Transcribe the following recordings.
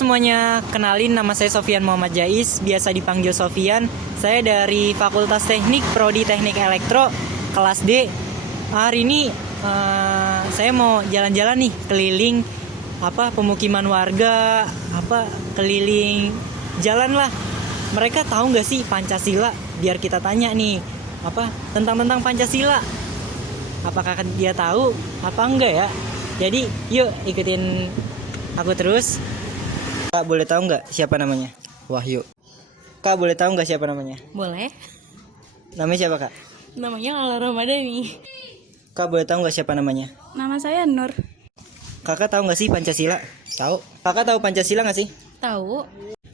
semuanya, kenalin nama saya Sofyan Muhammad Jais, biasa dipanggil Sofyan. Saya dari Fakultas Teknik, Prodi Teknik Elektro, kelas D. Hari ini saya mau jalan-jalan nih, keliling pemukiman warga, keliling jalan lah. Mereka tahu nggak sih Pancasila? Biar kita tanya nih, tentang Pancasila. Apakah dia tahu? Apa enggak ya? Jadi yuk ikutin aku terus. Kak, boleh tahu nggak siapa namanya? Wahyu. Kak, boleh tahu nggak siapa namanya? Boleh. Namanya siapa, Kak? Namanya Lala Ramadhani. Kak, boleh tahu nggak siapa namanya? Nama saya Nur. Kakak tahu nggak sih Pancasila? Tahu? Kakak tahu Pancasila nggak sih? Tahu?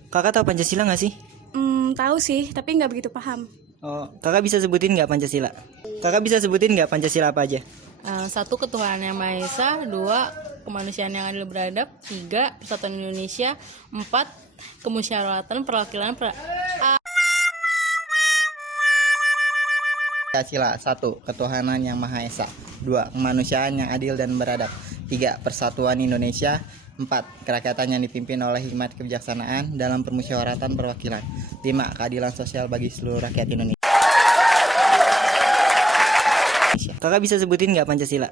Kakak tahu Pancasila nggak sih? Tahu sih, tapi nggak begitu paham. Oh, kakak bisa sebutin nggak Pancasila? Kakak bisa sebutin nggak Pancasila apa aja? 1. Ketuhanan yang Maha Esa. 2. Kemanusiaan yang adil beradab. 3. Persatuan Indonesia. 4. Kemusyawaratan perwakilan Pancasila. 1. Ketuhanan yang Maha Esa. 2. Kemanusiaan yang adil dan beradab. 3. Persatuan Indonesia. 4. Kerakyatan yang dipimpin oleh hikmat kebijaksanaan dalam permusyawaratan perwakilan. 5. Keadilan sosial bagi seluruh rakyat Indonesia. Kakak bisa sebutin nggak Pancasila?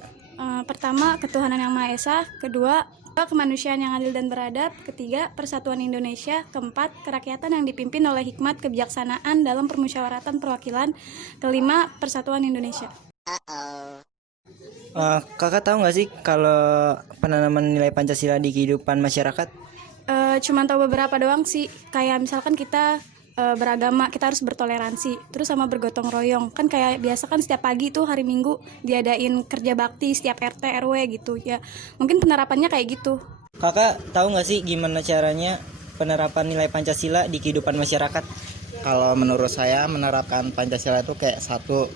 Pertama, ketuhanan yang Maha Esa. Kedua, kemanusiaan yang adil dan beradab. Ketiga, persatuan Indonesia. Keempat, kerakyatan yang dipimpin oleh hikmat kebijaksanaan dalam permusyawaratan perwakilan. Kelima, persatuan Indonesia. Kakak tahu nggak sih kalau penanaman nilai Pancasila di kehidupan masyarakat? Cuman tahu beberapa doang sih. Kayak misalkan kita beragama, kita harus bertoleransi, terus sama bergotong royong. Kan kayak biasa kan setiap pagi tuh hari Minggu diadain kerja bakti setiap RT RW gitu ya. Mungkin penerapannya kayak gitu. Kakak tahu nggak sih gimana caranya penerapan nilai Pancasila di kehidupan masyarakat? Kalau menurut saya menerapkan Pancasila itu kayak satu,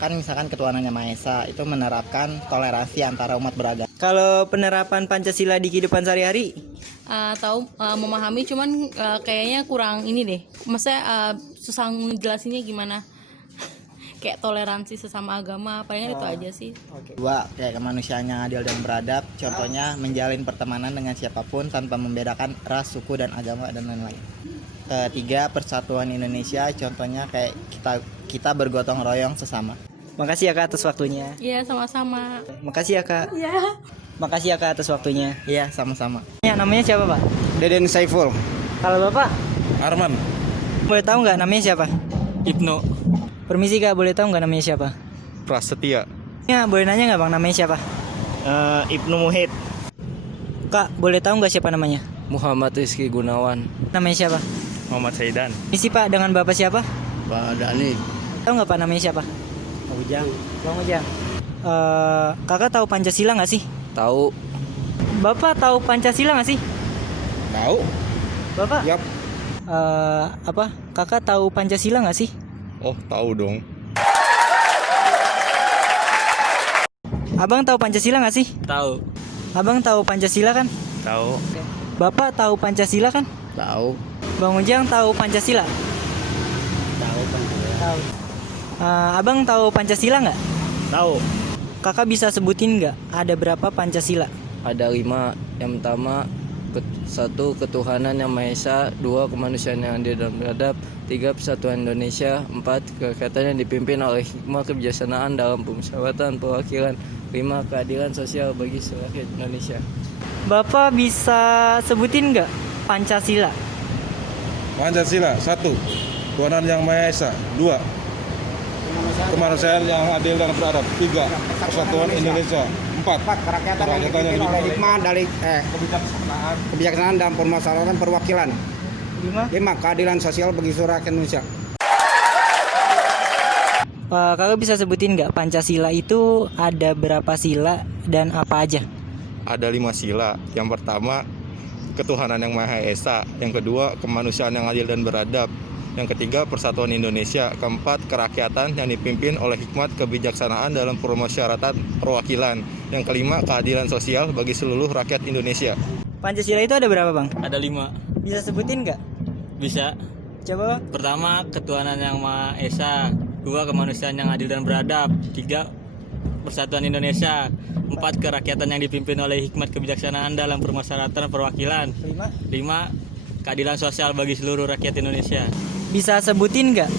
kan misalkan ketuhanan yang Maha Esa itu menerapkan toleransi antara umat beragama. Kalau penerapan Pancasila di kehidupan sehari-hari? Memahami, cuman kayaknya kurang ini deh. Maksudnya susah ngejelasinnya gimana. Kayak toleransi sesama agama, palingan itu aja sih. 2. Kayak kemanusiaan yang adil dan beradab. Contohnya menjalin pertemanan dengan siapapun tanpa membedakan ras, suku, dan agama dan lain-lain. 3. Persatuan Indonesia. Contohnya kayak kita bergotong royong sesama. Makasih ya Kak atas waktunya. Iya, sama-sama. Makasih ya Kak. Iya. Makasih ya Kak atas waktunya. Iya, sama-sama. Ya, namanya siapa Pak? Deden Saiful. Kalau Bapak? Arman. Boleh tahu nggak namanya siapa? Ibnu. Permisi Kak, boleh tahu nggak namanya siapa? Prasetya. Ya, boleh nanya nggak Bang namanya siapa? Ibnu Muhid. Kak, boleh tahu nggak siapa namanya? Muhammad Rizky Gunawan. Namanya siapa? Muhammad Saidan. Misi Pak, dengan Bapak siapa? Pak Dani. Tahu nggak Pak namanya siapa? Ujang. Bang Ujang. Kakak tahu Pancasila nggak sih? Tahu. Bapak tahu Pancasila nggak sih? Tahu. Bapak? Yap. Kakak tahu Pancasila nggak sih? Oh, tahu dong. Abang tahu Pancasila nggak sih? Tahu. Abang tahu Pancasila kan? Tahu. Bapak tahu Pancasila kan? Tahu. Bang Ujang tahu Pancasila? Tahu Pancasila. Tahu. Abang tahu Pancasila nggak? Tahu. Kakak bisa sebutin nggak ada berapa Pancasila? Ada 5. Yang pertama 1. Ketuhanan yang Maha Esa. 2. Kemanusiaan yang adil dan beradab. 3. Persatuan Indonesia. 4. Kerakyatan yang dipimpin oleh hikmat kebijaksanaan dalam permusyawaratan perwakilan. 5. Keadilan sosial bagi seluruh rakyat Indonesia. Bapak bisa sebutin nggak Pancasila? Pancasila 1. Ketuhanan yang Maha Esa. 2. Kemanusiaan yang adil dan beradab. 3. Persatuan Indonesia. 4. Kerakyatan yang Kerakyatan dipimpin oleh hikmat dari kebijaksanaan dalam permusyawaratan perwakilan. 5. Keadilan sosial bagi seluruh rakyat Indonesia. Kakak bisa sebutin nggak Pancasila itu ada berapa sila dan apa aja? Ada 5 sila. Yang pertama, ketuhanan yang Maha Esa. Yang kedua, kemanusiaan yang adil dan beradab. Yang ketiga, persatuan Indonesia. Keempat, kerakyatan yang dipimpin oleh hikmat kebijaksanaan dalam permusyawaratan perwakilan. Yang kelima, keadilan sosial bagi seluruh rakyat Indonesia. Pancasila itu ada berapa Bang? Ada 5. Bisa sebutin nggak? Bisa. Coba Bang. Pertama, ketuhanan yang Maha Esa. 2. Kemanusiaan yang adil dan beradab. 3. Persatuan Indonesia. 4 kerakyatan yang dipimpin oleh hikmat kebijaksanaan dalam permusyawaratan perwakilan. 5. 5 keadilan sosial bagi seluruh rakyat Indonesia. Bisa sebutin nggak?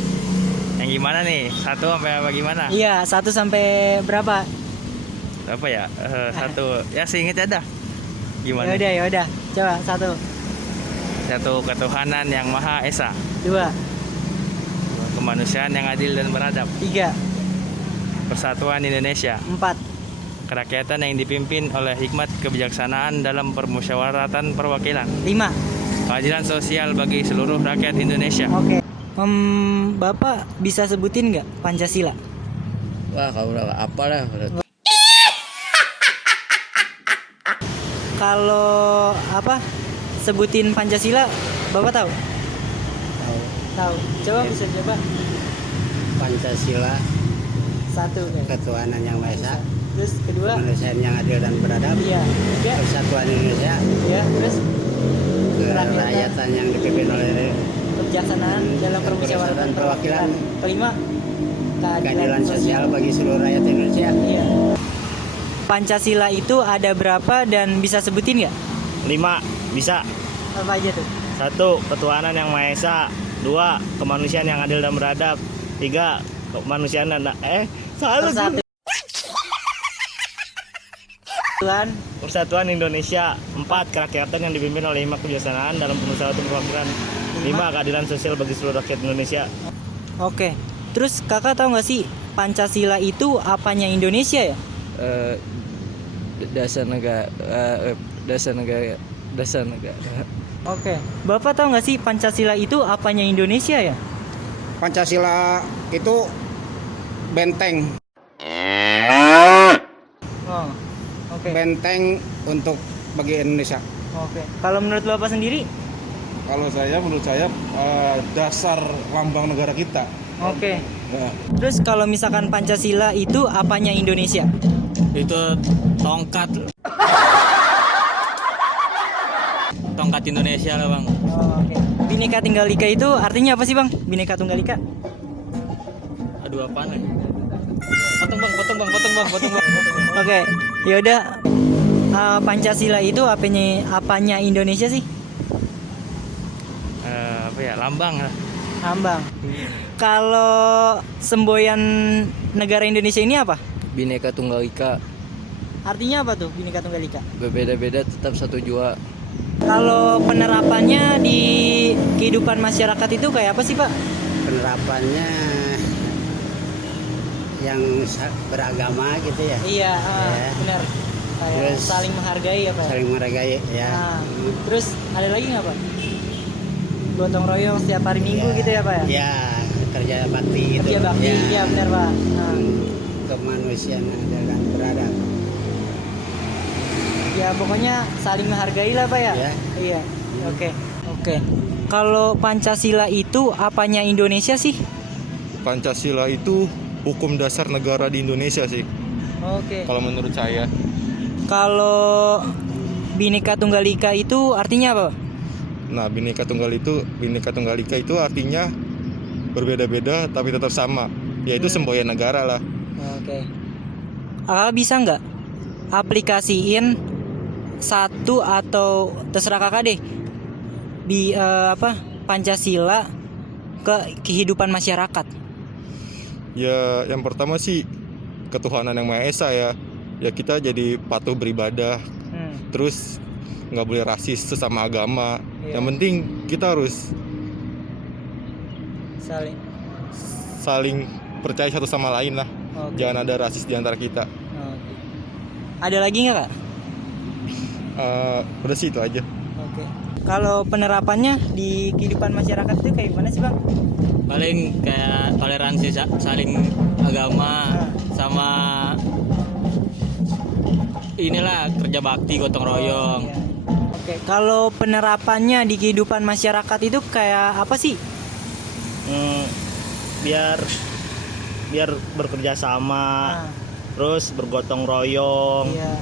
Yang gimana nih? 1 sampai apa gimana? Iya, 1 sampai berapa? Apa ya? 1. Ya seinget dah. Gimana? Ya udah. Coba 1, 1 ketuhanan yang Maha Esa. 2, Kemanusiaan yang adil dan beradab. 3, Persatuan Indonesia. 4. Kerakyatan yang dipimpin oleh hikmat kebijaksanaan dalam permusyawaratan perwakilan. 5. Keadilan sosial bagi seluruh rakyat Indonesia. Oke. Bapak bisa sebutin nggak Pancasila? Wah, kalau apa lah. Kalau apa? Sebutin Pancasila, Bapak tahu? Tahu. Coba bisa coba. Pancasila, 1 kan. ketuhanan yang Maha Esa, Terus kedua, kemanusiaan yang adil dan beradab, iya. 3, persatuan Indonesia, ya. Terus kerakyatan yang dipimpin oleh kebijaksanaan dalam permusyawaratan perwakilan. 5, keadilan sosial bagi seluruh rakyat Indonesia. Iya. Pancasila itu ada berapa dan bisa sebutin nggak? 5 bisa. Apa aja tuh? 1 ketuhanan yang Maha Esa. 2 kemanusiaan yang adil dan beradab. 3 kemanusiaan dan Persatuan. Persatuan Indonesia. 4 kerakyatan yang dipimpin oleh hikmat kebijaksanaan dalam permusyawaratan perwakilan. 5 keadilan sosial bagi seluruh rakyat Indonesia. Oke. Terus kakak tahu nggak sih Pancasila itu apanya Indonesia ya? Dasar negara. Oke. Bapak tahu nggak sih Pancasila itu apanya Indonesia ya? Pancasila itu benteng, Oh. Oke. benteng untuk bagi Indonesia. Oke. Kalau menurut Bapak sendiri? Menurut saya dasar lambang negara kita. Oke. Nah, Terus kalau misalkan Pancasila itu apanya Indonesia? Itu tongkat Indonesia lah, Bang. Oh, oke. Bhinneka Tunggal Ika itu artinya apa sih, Bang? Bhinneka Tunggal Ika? Aduh, apaan ya? Potong bang. Oke. Yaudah. Pancasila itu apanya Indonesia sih? Apa ya? Lambang lah. Lambang. Kalau semboyan negara Indonesia ini apa? Bhinneka Tunggal Ika. Artinya apa tuh Bhinneka Tunggal Ika? Berbeda-beda tetap satu jua. Kalau penerapannya di kehidupan masyarakat itu kayak apa sih, Pak? Penerapannya yang beragama gitu ya, Iya, Ya. benar. Kayak Terus saling menghargai ya, Pak? saling menghargai ya. Nah, terus ada lagi nggak, Pak? Gotong royong setiap hari Minggu gitu ya, Pak ya? Ya, kerja bakti gitu. Kerja bakti, iya benar, Pak. Nah, Kemanusiaan dan beradab. ya pokoknya saling menghargai lah, Pak ya? Ya. Iya. Oke. Kalau Pancasila itu apanya Indonesia sih? Pancasila itu hukum dasar negara di Indonesia sih. Oke. Kalau menurut saya. Kalau Bhinneka Tunggal Ika itu artinya apa? Nah, Bhinneka Tunggal Ika itu artinya berbeda-beda tapi tetap sama, yaitu semboyan negara lah. Oke. Kakak bisa nggak aplikasiin satu atau terserah kakak deh Pancasila ke kehidupan masyarakat? Ya, yang pertama sih ketuhanan yang Maha Esa ya. Ya kita jadi patuh beribadah. Terus nggak boleh rasis sesama agama. Iya. Yang penting kita harus saling percaya satu sama lain lah. Oke. Jangan ada rasis di antara kita. Oke. Ada lagi nggak, Kak? Udah sih itu aja. Oke. Kalau penerapannya di kehidupan masyarakat itu kayak gimana sih, Bang? Paling kayak toleransi saling agama sama inilah kerja bakti gotong royong. Iya. Oke. Kalau penerapannya di kehidupan masyarakat itu kayak apa sih? Biar bekerja sama, Nah, terus bergotong royong, iya.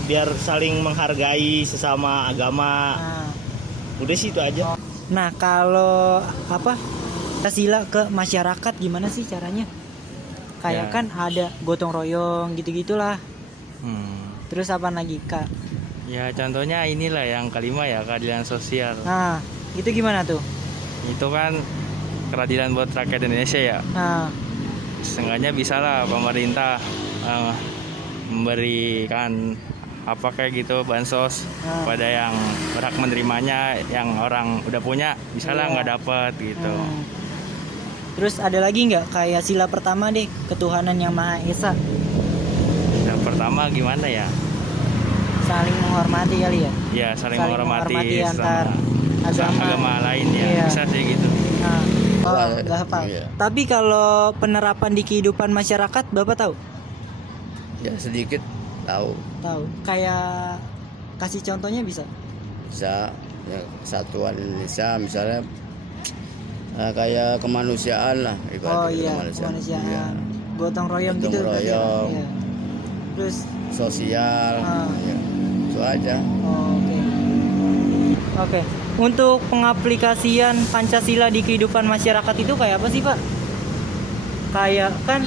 biar saling menghargai sesama agama. Nah. Udah sih itu aja. Nah, kalau Pancasila ke masyarakat gimana sih caranya? Kayak Ya. kan ada gotong royong gitu-gitulah. Terus apa lagi Kak? Ya contohnya inilah yang kelima ya, keadilan sosial. Nah, itu gimana tuh? Itu kan keadilan buat rakyat Indonesia ya. Nah, Seenggaknya bisa lah pemerintah memberikan apa kayak gitu bansos pada yang berhak menerimanya, yang orang udah punya bisa lah Iya. nggak dapet gitu. Terus ada lagi nggak kayak sila pertama deh, ketuhanan yang Maha Esa, Yang pertama gimana ya? saling menghormati kali ya? Ya saling Saling menghormati menghormati antar sama agama. agama lain ya. Iya. Bisa sih gitu. Nah, nggak hafal. Iya. Tapi kalau penerapan di kehidupan masyarakat, Bapak tahu? Ya sedikit tahu. Tahu. Kayak kasih contohnya bisa? Bisa ya, kesatuan Indonesia misalnya kayak kemanusiaan lah Oh iya, kemanusiaan. Iya. Gotong royong Gotong gitu berarti ya? royong. Iya. Terus Sosial ya. Itu aja. Oke. Oke. Untuk pengaplikasian Pancasila di kehidupan masyarakat itu kayak apa sih, Pak? Kayak kan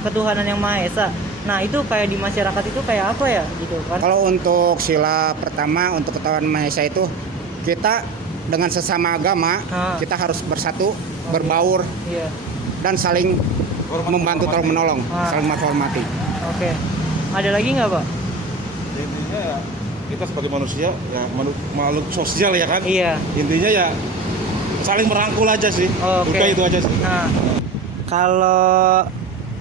ketuhanan yang Maha Esa. Nah, itu kayak di masyarakat itu kayak apa ya gitu kan? Kalau untuk sila pertama untuk ketuhanan Maha Esa itu kita dengan sesama agama kita harus bersatu, berbaur Iya. dan saling membantu tolong menolong, saling menghormati. Oke. Ada lagi nggak, Pak? Intinya ya kita sebagai manusia ya makhluk sosial ya kan. Iya. Intinya ya saling merangkul aja sih. Oke. Udah itu aja sih. Nah, kalau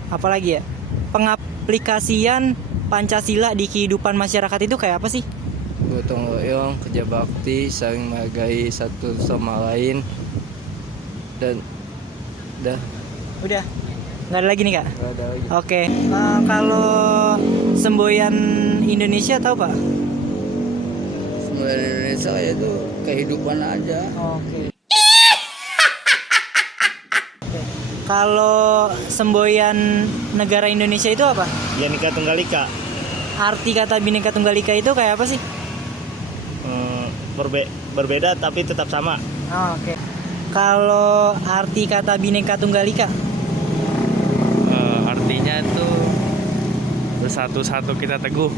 apa lagi ya? Pengaplikasian Pancasila di kehidupan masyarakat itu kayak apa sih? Gotong royong, kerja bakti, saling menghargai satu sama lain, dan dah Udah. Nggak ada lagi nih, Kak? nggak ada lagi. Oke. Kalau semboyan Indonesia tahu, Pak? Semua Indonesia itu kehidupan aja. Oke. Kalau semboyan negara Indonesia itu apa? Bhinneka Tunggal Ika. Arti kata Bhinneka Tunggal Ika itu kayak apa sih? Berbeda tapi tetap sama. Oke. Kalau arti kata Bhinneka Tunggal Ika? Artinya itu bersatu-satu kita teguh.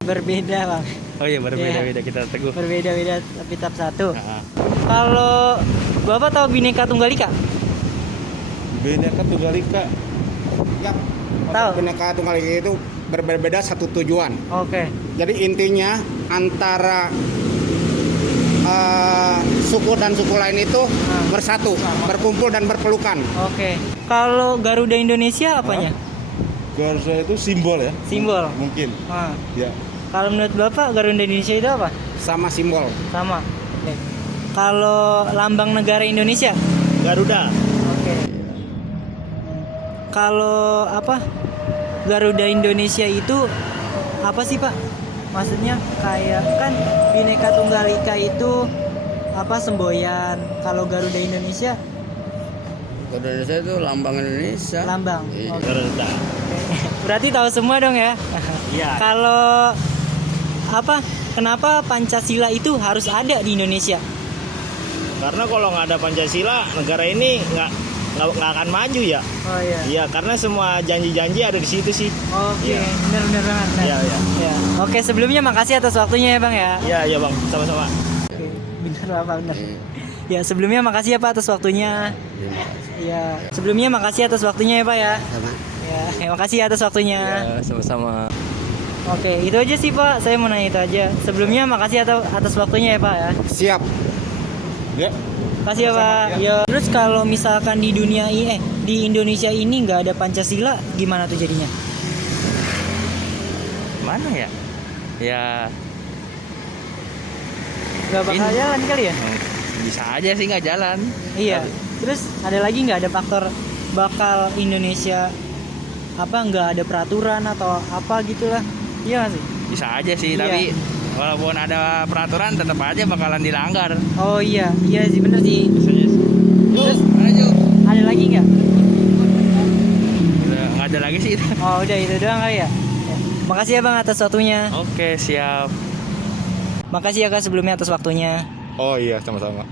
Berbeda, Bang. Oh iya berbeda-beda kita teguh. Berbeda-beda tapi tetap satu. Nah, Kalau Bapak tahu Bhinneka Tunggal Ika? Bhinneka Tunggal Ika. Ya, Tahu. Bhinneka Tunggal Ika itu berbeda satu tujuan. Oke. Jadi intinya antara suku dan suku lain itu bersatu, berkumpul dan berpelukan. Oke. Kalau Garuda Indonesia apanya? Garuda itu simbol ya. Simbol. Mungkin. Nah, Ya. kalau menurut Bapak Garuda Indonesia itu apa? Sama simbol. Sama. Oke. Kalau lambang negara Indonesia? Garuda. Oke. Kalau apa? Garuda Indonesia itu apa sih, Pak? Maksudnya kayak kan Bhinneka Tunggal Ika itu apa semboyan. Kalau Garuda Indonesia Garuda Indonesia itu lambang Indonesia. lambang. Iya. Oke. Garuda. Berarti tahu semua dong ya? Iya. Kalau apa? Kenapa Pancasila itu harus ada di Indonesia? Karena kalau nggak ada Pancasila, negara ini nggak akan maju ya. Oh iya. Iya, karena semua janji-janji ada di situ sih. Oke, Iya. benar-benar banget. Nah. Iya, iya. Ya. Oke, sebelumnya makasih atas waktunya ya, Bang ya. Iya, iya bang, sama-sama. Oke, benar Pak, benar. Ya, sebelumnya makasih ya Pak atas waktunya. Ya, sebelumnya makasih atas waktunya ya Pak ya. Sama. Ya, makasih atas waktunya. Ya, sama-sama. Oke, itu aja sih Pak. Saya mau nanya itu aja. Sebelumnya makasih atas waktunya ya Pak ya. Siap. Ya. Makasih ya Pak. Yo. Terus kalau misalkan di di Indonesia ini nggak ada Pancasila, gimana tuh jadinya? mana ya? Ya Nggak bakal jalan kali ya? bisa aja sih nggak jalan. Iya. Terus ada lagi nggak ada faktor bakal Indonesia nggak ada peraturan atau apa gitulah? Iya nggak sih? Bisa aja sih, Iya. tapi walaupun ada peraturan tetap aja bakalan dilanggar. Oh iya sih bener sih. Terus ada lagi nggak? Nggak ada lagi sih. Oh udah itu doang kali ya. Makasih ya Bang atas waktunya. Oke, siap. Makasih ya Kak sebelumnya atas waktunya. Oh iya, sama-sama.